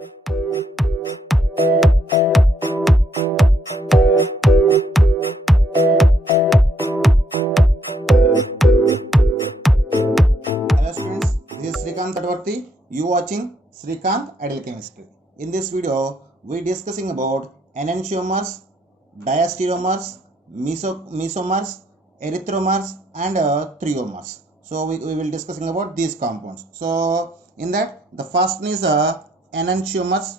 Hello students, this is Srikanth Tadvarti. You watching Srikanth Ideal Chemistry. In this video, we discussing about enantiomers, diastereomers, mesomers, erythromers, and threomers. So we will discussing about these compounds. So in that, the first one is enantiomers.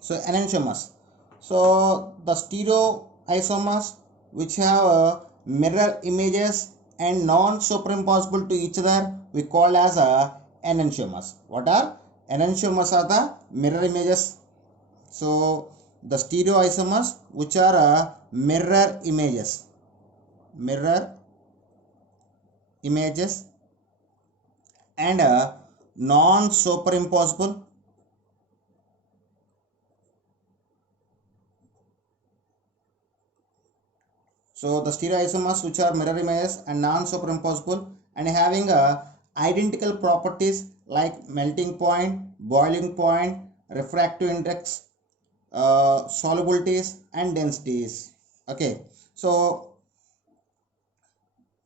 So enantiomers. So the stereoisomers which have mirror images and non-superimposable to each other, we call as enantiomers. What are enantiomers? Are the mirror images. So the stereoisomers which are mirror images and non-superimposable. So the stereoisomers which are mirror images and non-superimposable and having identical properties like melting point, boiling point, refractive index, solubilities and densities. Okay, so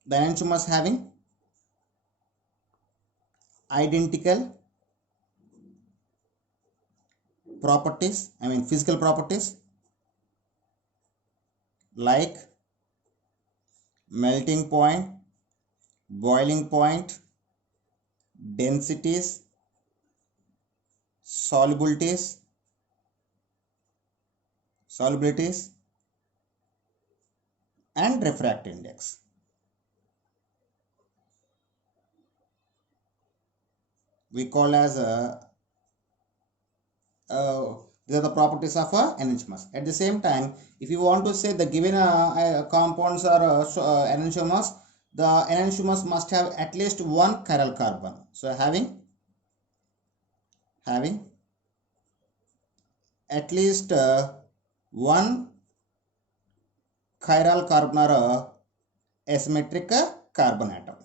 the enantiomers having identical properties, physical properties like melting point, boiling point, densities, solubilities and refractive index. We call as these are the properties of enantiomers. At the same time, if you want to say the given compounds are enantiomers, the enantiomers must have at least one chiral carbon. So having at least one chiral carbon or asymmetric carbon atom.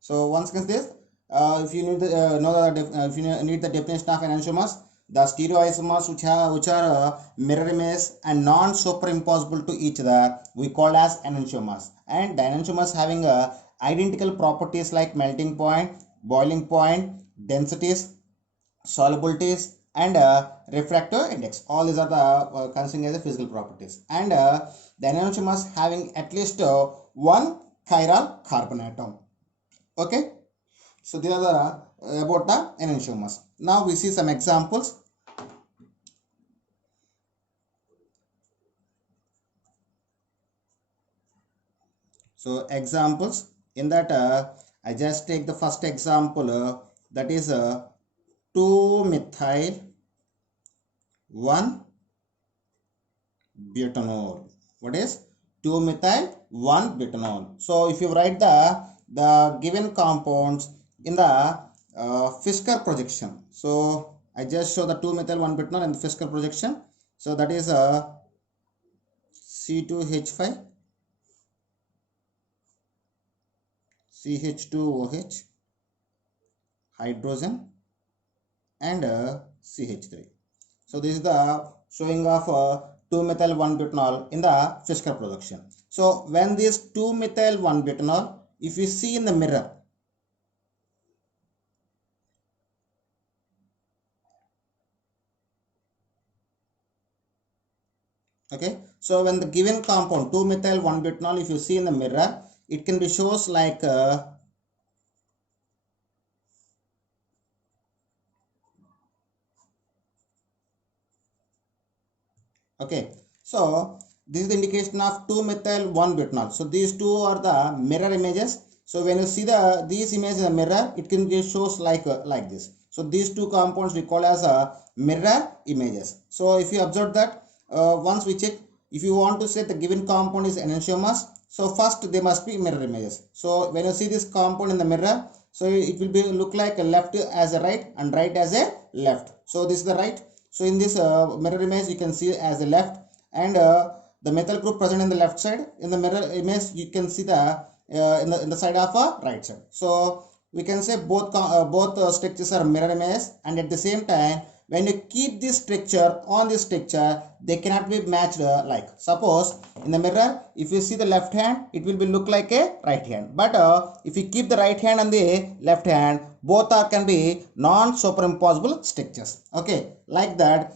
So once again this, if you need the if you need the definition of enantiomers, the stereoisomers which are mirror images and non-superimposable to each other, we call as enantiomers. And the enantiomers having identical properties like melting point, boiling point, densities, solubilities and refractive index. All these are the considered as the physical properties. And the enantiomers having at least one chiral carbon atom. Okay, so these are the about the enantiomers. Now we see some examples. So examples in that I just take the first example that is 2-methyl 1-butanol. What is 2-methyl 1-butanol? So if you write the given compounds in the Fisker projection. So I just show the 2-methyl 1-butanol and the Fisker projection. So that is C2H5 CH2OH hydrogen and CH3. So this is the showing of 2-methyl 1-butanol in the Fisker projection. So when this 2-methyl 1-butanol, if you see in the mirror, okay, so when the given compound 2-methyl 1-butanol, if you see in the mirror, it can be shows like okay, so this is the indication of 2-methyl 1-butanol. So these two are the mirror images. So when you see these images in the mirror, it can be shows like this. So these two compounds we call as mirror images. So if you observe that, once we check, if you want to say the given compound is enantiomers, so first they must be mirror images. So when you see this compound in the mirror, so it will be look like a left as a right and right as a left. So this is the right. So in this mirror image you can see as the left, and the methyl group present in the left side. In the mirror image you can see the in the side of right side. So we can say both structures are mirror image, and at the same time when you keep this structure on this structure, they cannot be matched like. Suppose in the mirror, if you see the left hand, it will be look like a right hand, but if you keep the right hand on the left hand, both are can be non superimposable structures. Okay, like that.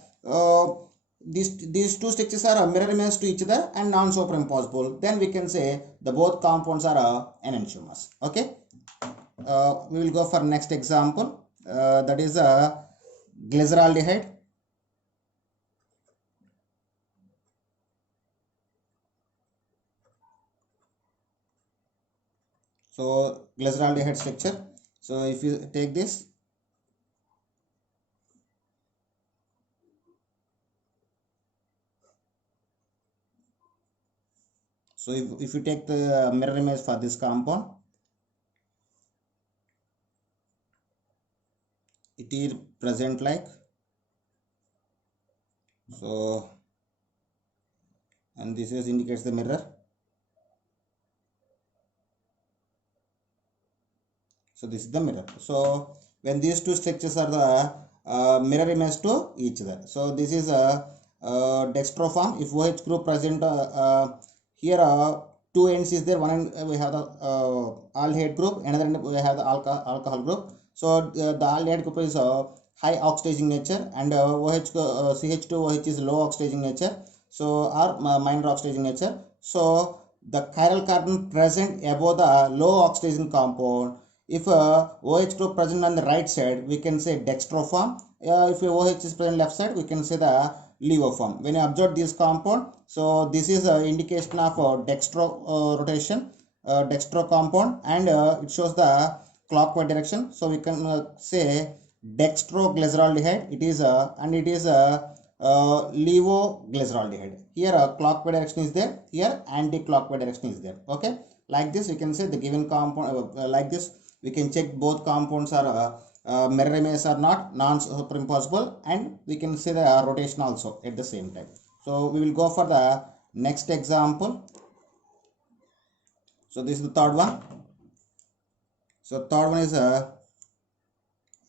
These two structures are mirror image to each other and non superimposable, then we can say the both compounds are enantiomers. Okay, we will go for next example, that is a glyceraldehyde. So glyceraldehyde structure, so if you take this, so if you take the mirror image for this compound, it is present like so, and this is indicates the mirror. So this is the mirror. So when these two structures are the mirror image to each other, so this is a dextroform. If OH group present here, two ends is there. One end we have the aldehyde group, another end we have the alcohol group. So the aldehyde group is high oxidizing nature, and CH2OH is low oxidizing nature, so or minor oxidizing nature. So the chiral carbon present above the low oxidizing compound. If OH group present on the right side, we can say dextroform. If OH is present left side, we can say the levoform. When you observe this compound, so this is an indication of dextro rotation, dextro compound, and it shows the clockwise direction. So we can say dextroglyceraldehyde. It is and it is levoglyceraldehyde. Here clockwise direction is there. Here anti-clockwise direction is there. Okay, like this we can say the given compound like this. We can check both compounds are mirror image or not, non superimposable, and we can say the rotation also at the same time. So we will go for the next example. So this is the third one. So third one is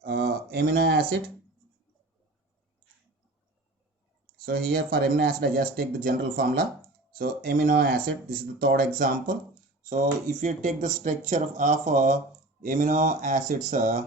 amino acid. So here for amino acid, I just take the general formula. So amino acid, this is the third example. So if you take the structure of amino acids, sorry,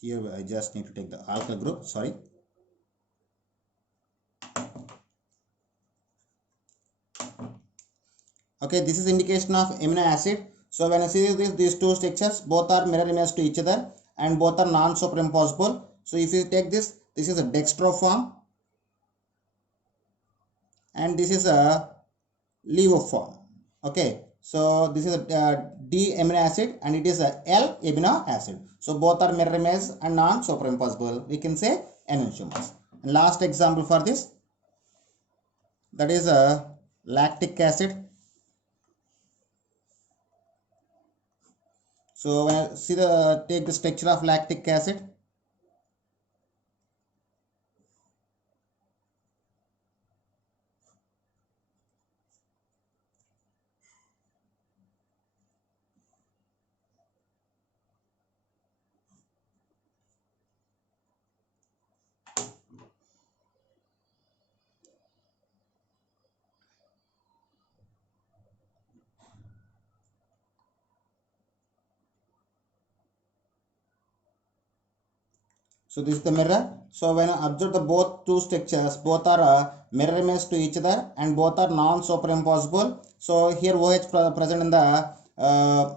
here I just need to take the alkyl group, sorry. Okay, this is indication of amino acid. So when I see this, these two structures both are mirror image to each other and both are non superimposable. So if you take this, this is a dextroform and this is a levoform. Okay, so this is a D amino acid and it is a L amino acid. So both are mirror image and non superimposable. We can say enantiomers. And last example for this, that is a lactic acid. So when I see take the structure of lactic acid, so this is the mirror. So when I observe the both two structures, both are mirror image to each other and both are non superimposable. So here OH present in the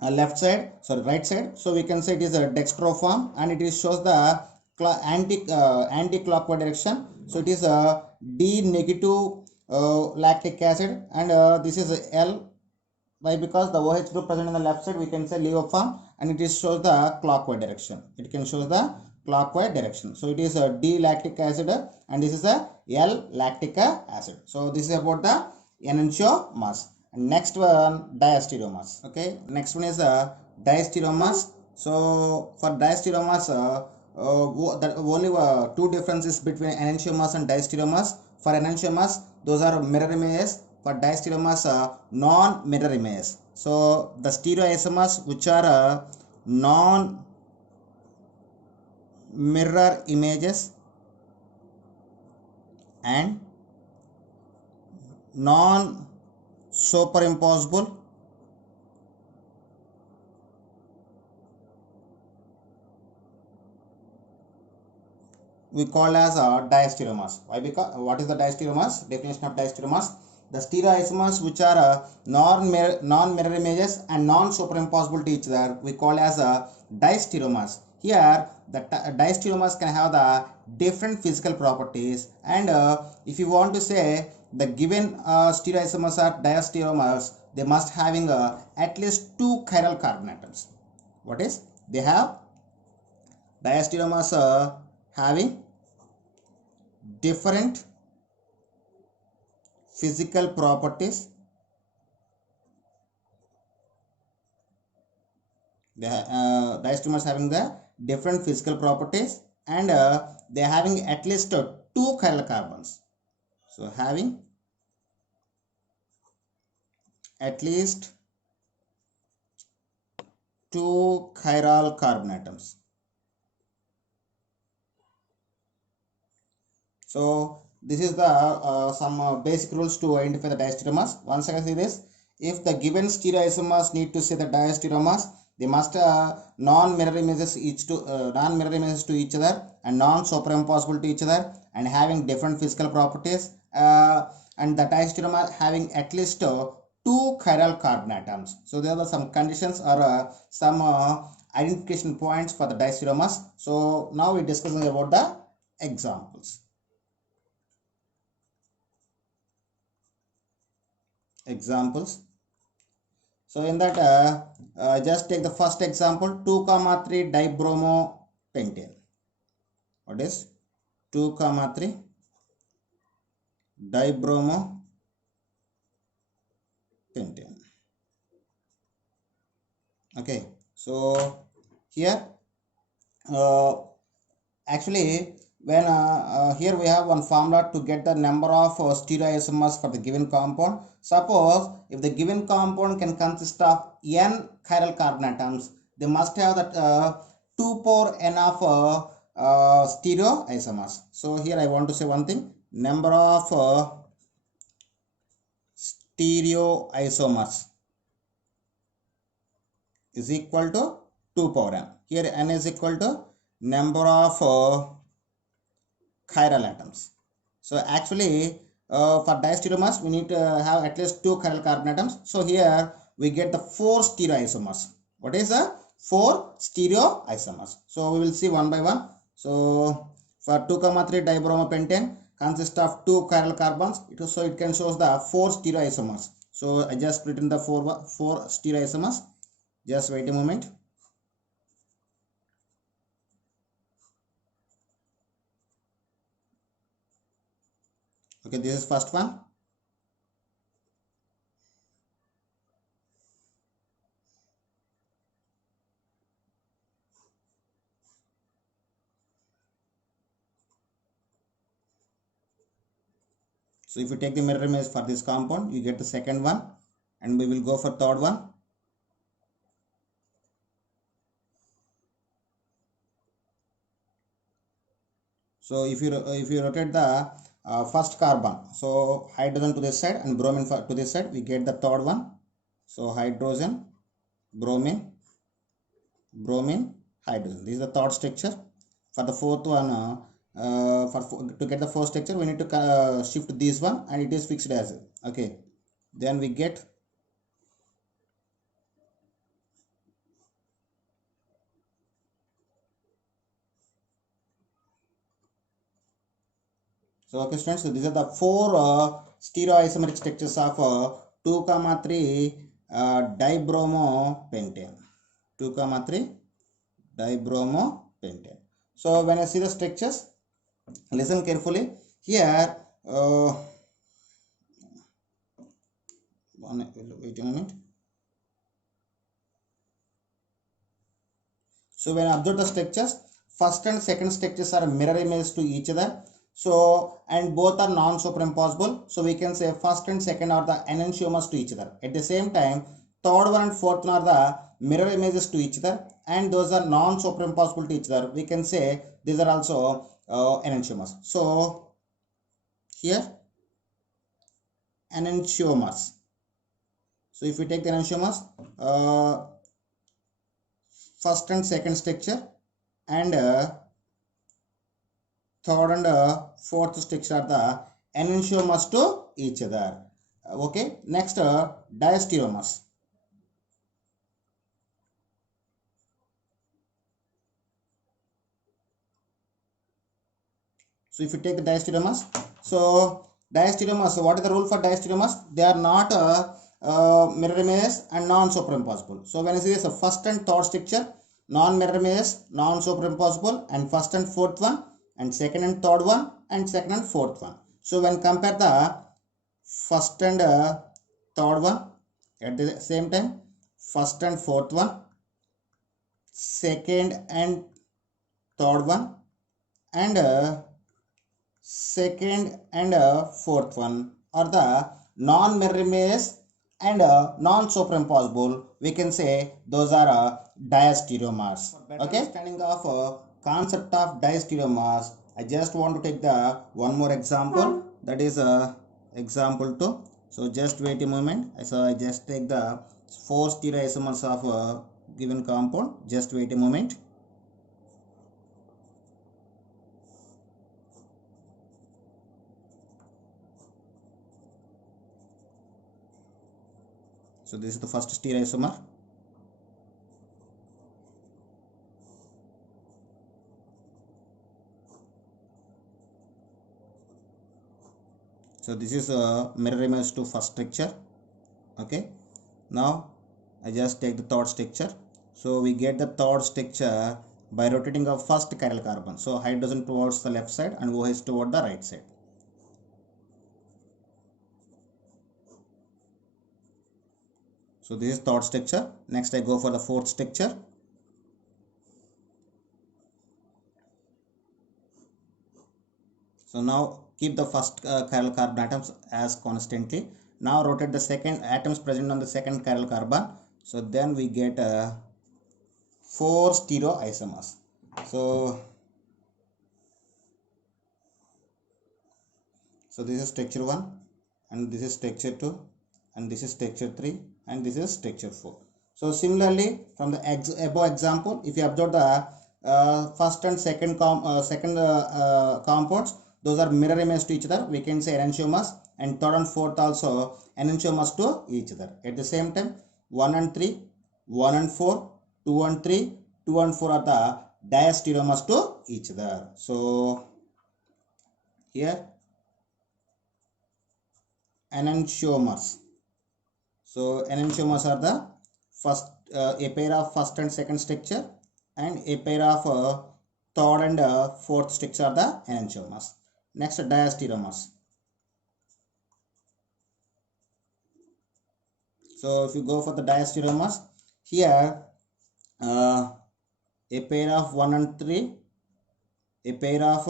left side, sorry, right side. So we can say it is a dextroform and it is shows the anti-clockwise direction. So it is a D negative lactic acid, and this is a L. Why? Because the OH group present on the left side, we can say leave form, and it is shows the clockwise direction. It can show the clockwise direction. So it is a D lactic acid, and this is a L lactic acid. So this is about the enantiomers. And next one, diastereomers. Okay, next one is diastereomers. So for diastereomers, that only two differences between enantiomers and diastereomers. For enantiomers, those are mirror images. For diastereomers, non-mirror images. So the stereoisomers which are non-mirror images and non-superimposable we call as diastereomers. Why? Because what is the diastereomers? Definition of diastereomers: the stereoisomers which are non-mirror images and non-superimposable to each other, we call as diastereomers. Here, the diastereomers can have the different physical properties, and if you want to say the given stereoisomers are diastereomers, they must having at least two chiral carbon atoms. What is? They have diastereomers having different physical properties. Diastereomers having the different physical properties, and they are having at least two chiral carbons. So having at least two chiral carbon atoms. So this is the some basic rules to identify the diastereomers. Once again, see this: if the given stereoisomers need to say the diastereomers, they must non-mirror images to each other, and non-superimposable to each other, and having different physical properties, and the diastereomer having at least two chiral carbon atoms. So there are some conditions or some identification points for the diastereomers. So now we discussing about the examples. So in that, just take the first example: 2,3 dibromopentane. What is 2,3 dibromopentane? Okay, so here actually when here we have one formula to get the number of stereoisomers for the given compound. Suppose if the given compound can consist of n chiral carbon atoms, they must have that 2 power n of stereoisomers. So here I want to say one thing: number of stereoisomers is equal to 2 power n. Here n is equal to number of chiral atoms. So actually for diastereomers we need to have at least two chiral carbon atoms. So here we get the 4 stereoisomers. What is the 4 stereoisomers? So we will see one by one. So for 2,3 dibromopentane consists of 2 chiral carbons. So it can show the 4 stereoisomers. So I just written the four stereoisomers. Just wait a moment. Okay, this is first one. So if you take the mirror image for this compound, you get the second one, and we will go for third one. So if you rotate the first carbon, so hydrogen to this side and bromine to this side, we get the third one. So hydrogen, bromine, bromine, hydrogen. This is the third structure. For the fourth one, to get the fourth structure, we need to shift this one, and it is fixed as okay. Then we get So okay students, so these are the four stereoisomeric structures of 2,3 dibromopentane. 2,3 dibromopentane. So when I see the structures, listen carefully. Here, wait a minute. So when I observe the structures, first and second structures are mirror image to each other. So and both are non-superimposable. So we can say first and second are the enantiomers to each other. At the same time, third one and fourth one are the mirror images to each other, and those are non-superimposable to each other. We can say these are also enantiomers. So here enantiomers. So if we take the enantiomers, first and second structure and third and fourth structure are the enantiomers to each other. Okay, next diastereomers. So if you take the diastereomers, so diastereomers, what is the rule for diastereomers? They are not mirror image and non-superimposable. So when I say this, first and third structure, non-mirror image, non-superimposable, and first and fourth one, and second and third one, and second and fourth one. So when compare the first and third one, at the same time, first and fourth one, second and third one, and second and fourth one are the non-mirror image and non-superimposable. We can say those are diastereomers. Okay, understanding of concept of diastereomers, I just want to take the one more example, that is example 2. So just wait a moment. So I just take the 4 stereoisomers of a given compound. Just wait a moment. So this is the first stereoisomer. So this is a mirror image to first structure. Okay, now I just take the third structure. So we get the third structure by rotating the first chiral carbon. So hydrogen towards the left side and OH toward the right side. So this is third structure. Next I go for the fourth structure. So now keep the first chiral carbon atoms as constantly. Now rotate the second atoms present on the second chiral carbon. So then we get 4 stereoisomers. So this is structure 1, and this is structure 2, and this is structure 3, and this is structure 4. So similarly, from the above example, if you observe the first and second compounds, those are mirror image to each other. We can say enantiomers, and third and fourth also enantiomers to each other. At the same time, 1 and 3, 1 and 4, 2 and 3, 2 and 4 are the diastereomers to each other. So here enantiomers. So enantiomers are the first a pair of first and second structure, and a pair of third and fourth structure are the enantiomers. Next, diastereomers. So if you go for the diastereomers, here a pair of 1 and 3, a pair of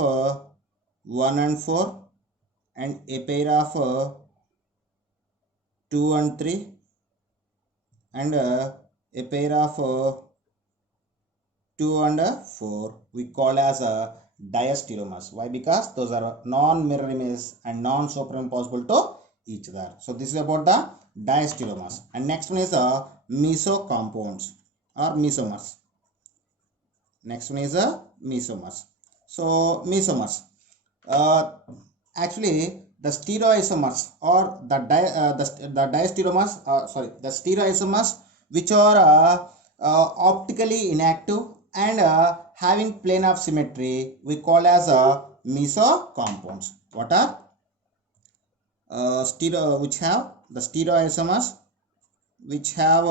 1 and 4, and a pair of 2 and 3, and a pair of 2 and 4 we call as diastereomers. Why? Because those are non-mirror image and non-superimposable to each other. So this is about the diastereomers. And next one is meso compounds or mesomers. Next one is mesomers. So mesomers, actually the stereoisomers or the stereoisomers which are optically inactive and having plane of symmetry we call as meso compounds. What are stereo which have the stereoisomers which have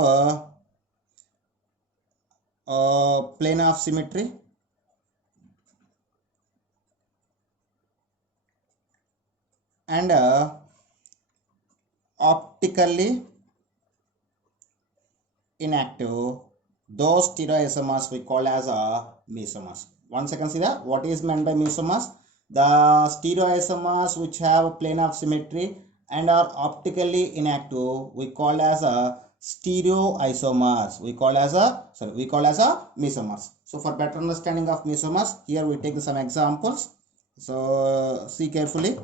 plane of symmetry and optically inactive. Those stereoisomers we call as mesomers. Once again, see that what is meant by mesomers? The stereoisomers which have a plane of symmetry and are optically inactive we call as a stereoisomers. We call as a mesomers. So for better understanding of mesomers, here we take some examples. So see carefully.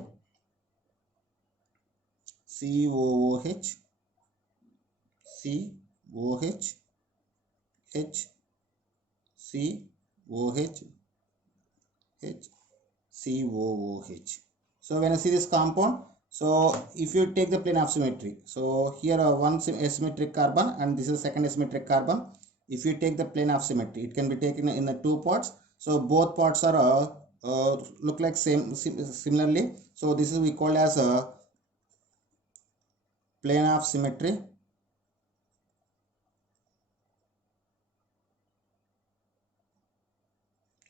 COOH, COH, H, COH, H, COOH. So when I see this compound, so if you take the plane of symmetry, so here one asymmetric carbon and this is second asymmetric carbon. If you take the plane of symmetry, it can be taken in the two parts. So both parts are look like similarly. So this is we call as a plane of symmetry.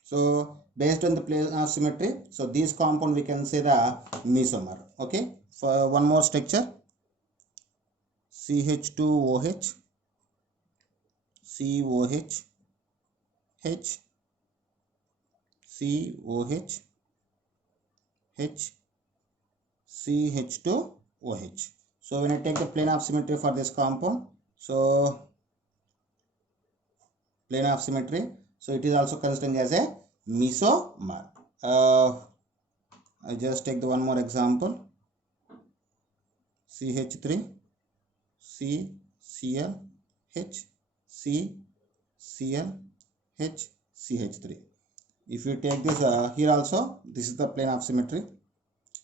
So based on the plane of symmetry, so this compound we can say the mesomer. Okay, for one more structure, CH2OH, COH, H, COH, H, CH2OH. So when I take the plane of symmetry for this compound, so plane of symmetry, so it is also considering as a mesomer. I just take the one more example, CH3, CCl, H, CCl, H, CH3. If you take this here also, this is the plane of symmetry.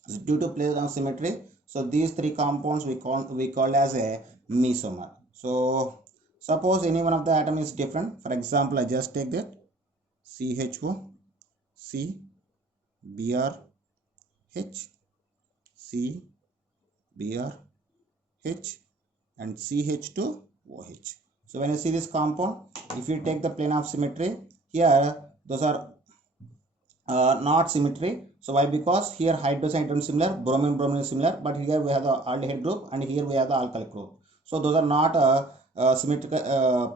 So due to plane of symmetry, so these three compounds we call as a mesomer. So suppose any one of the atom is different. For example, I just take that CHO, C, Br, H, C, Br, H, and CH2OH. So when you see this compound, if you take the plane of symmetry, here those are not symmetry. So why? Because here hydrogen is similar, bromine is similar, but here we have the aldehyde group and here we have the alkyl group. So those are not symmetrical.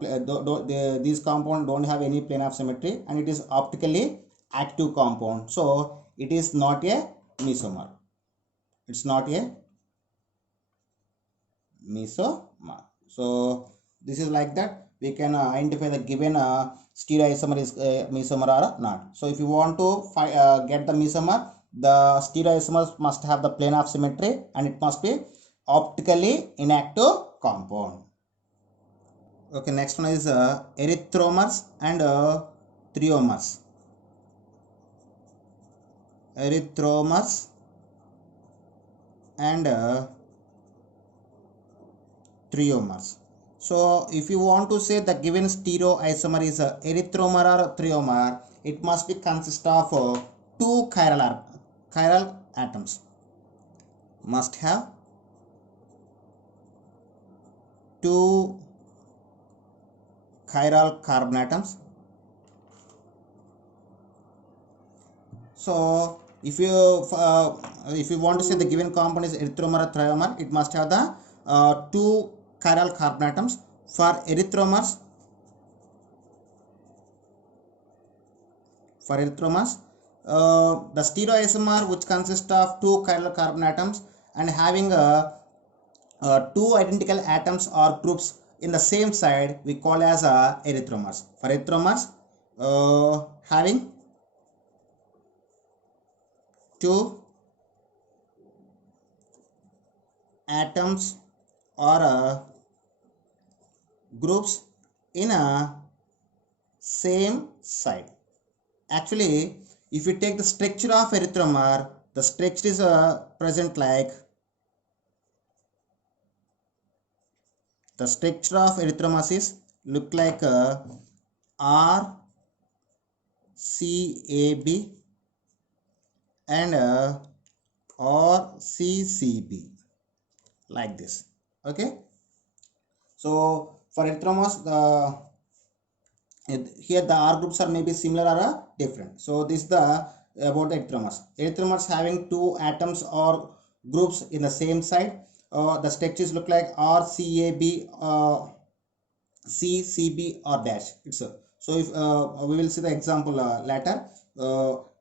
These compounds don't have any plane of symmetry and it is optically active compound. So it is not a mesomer. It's not a mesomer. So this is like that. We can identify the given stereoisomer is mesomer or not. So if you want to get the mesomer, the stereoisomers must have the plane of symmetry and it must be optically inactive compound. Okay, next one is erythromers and threomers. Erythromers and threomers. So if you want to say the given stereoisomer is a erythromer or threomer, it must be consist of two chiral atoms. Must have two chiral carbon atoms. So if you want to say the given compound is erythromer or threomer, it must have the two chiral carbon atoms. For erythromers, the stereoisomer which consists of two chiral carbon atoms and having two identical atoms or groups in the same side we call as erythromers. For erythromers, having two atoms or groups in a same side. Actually, if you take the structure of erythromer, the structure is present like the structure of erythromers is look like R CAB and or CCB, like this. Okay, so for erythromas, here the R groups are maybe similar or different. So this is the about the erythromas. Erythromas having two atoms or groups in the same side. The structures look like RCAB, CCB or dash. It's a, so if we will see the example later.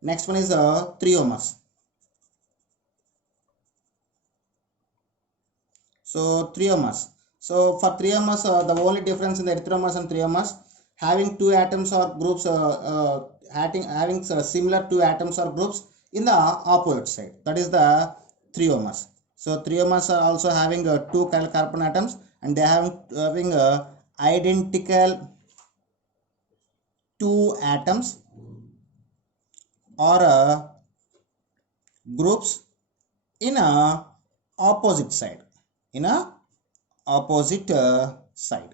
Next one is triomas. So triomas. So for triomas, the only difference in the erythromas and triomas, having two atoms or groups, having similar two atoms or groups in the opposite side. That is the triomas. So triomas are also having two carbon atoms, and they have having identical two atoms or groups in a opposite side. In a opposite side.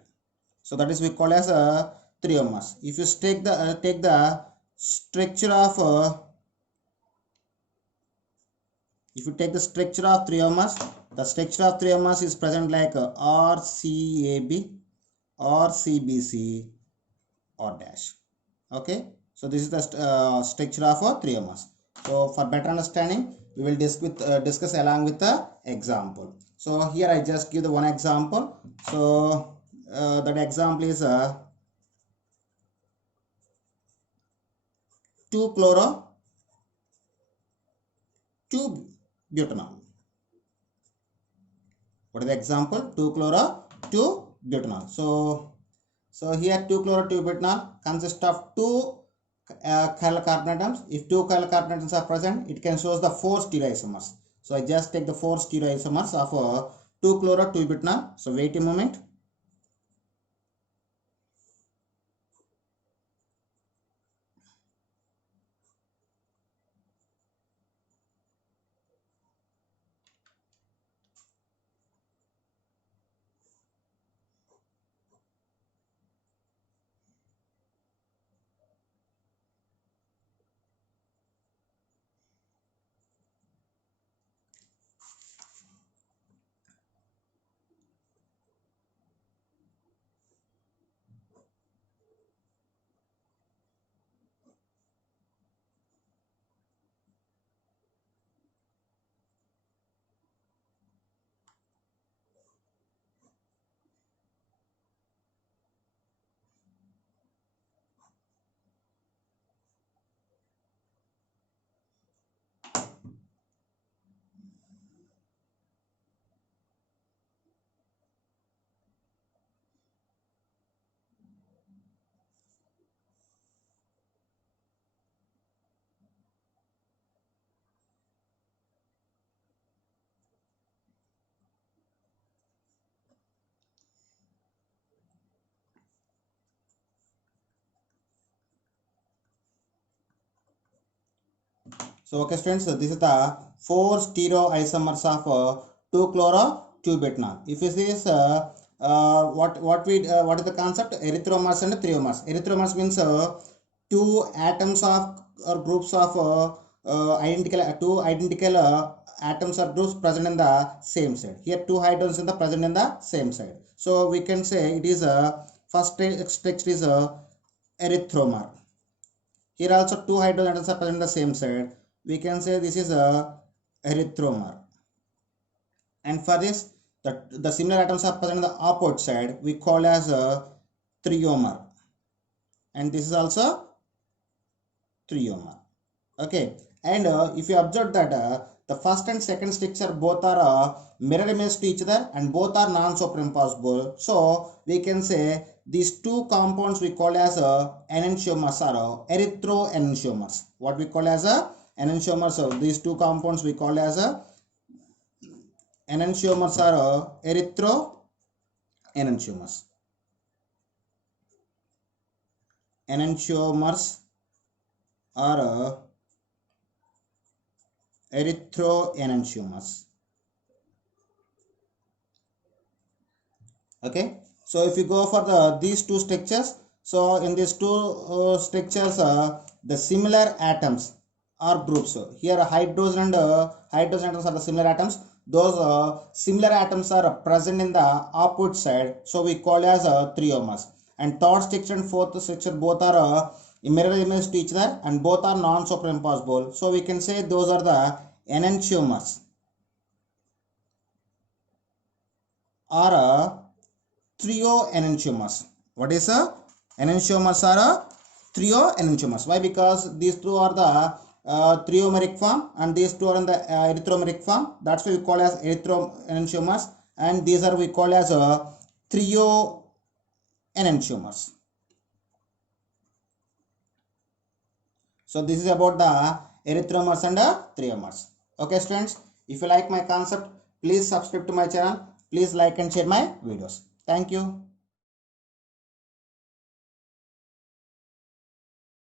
So that is we call as a triomas. If you take the structure of if you take the structure of triomas, the structure of triomas is present like RCAB or CBC or dash. Okay, so this is the structure of triomas. So for better understanding, we will discuss along with the example. So here I just give the one example. So that example is 2-chloro 2-butanol. What is the example? 2-chloro 2-butanol. So here 2-chloro 2-butanol consists of two chiral carbon atoms. If two chiral carbon atoms are present, it can show the 4 stereoisomers. So I just take the 4 stereoisomers of 2-chloro 2-butanol. So wait a moment. So okay friends, so this is the 4 stereoisomers of 2-chloro 2-butanol. If you see this, what is the concept? Erythromers and triomas. Erythromers means two atoms of or groups of identical atoms or groups present in the same side. Here two hydrogens in the present in the same side. So we can say it is a first structure is a erythromer. Here also two hydrogens are present in the same side. We can say this is a erythromer. And for this, the similar atoms are present on the opposite side. We call as a triomer. And this is also triomer. Okay. And if you observe that the first and second structure both are mirror image to each other and both are non-superimposable. So we can say these two compounds we call as enantiomers or erythroenantiomers. What we call as enantiomers. So these two compounds we call as enantiomers are erythroenantiomers. Enantiomers are erythroenantiomers. Okay. So if you go for these two structures, So in these two structures, the similar atoms or groups. Here hydrogen and hydrogen atoms are the similar atoms. Those similar atoms are present in the opposite side, so we call as triomers. And third structure and fourth structure both are mirror image to each other, and both are non-superimposable. So we can say those are the enantiomers or threoenantiomers. What is enantiomers are threoenantiomers? Why? Because these two are the threomeric form and these two are in the erythromeric form. That's why we call as erythroenantiomers, and these are we call as threoenantiomers. So this is about the erythromers and threomers. Okay students, if you like my concept, please subscribe to my channel. Please like and share my videos. Thank you.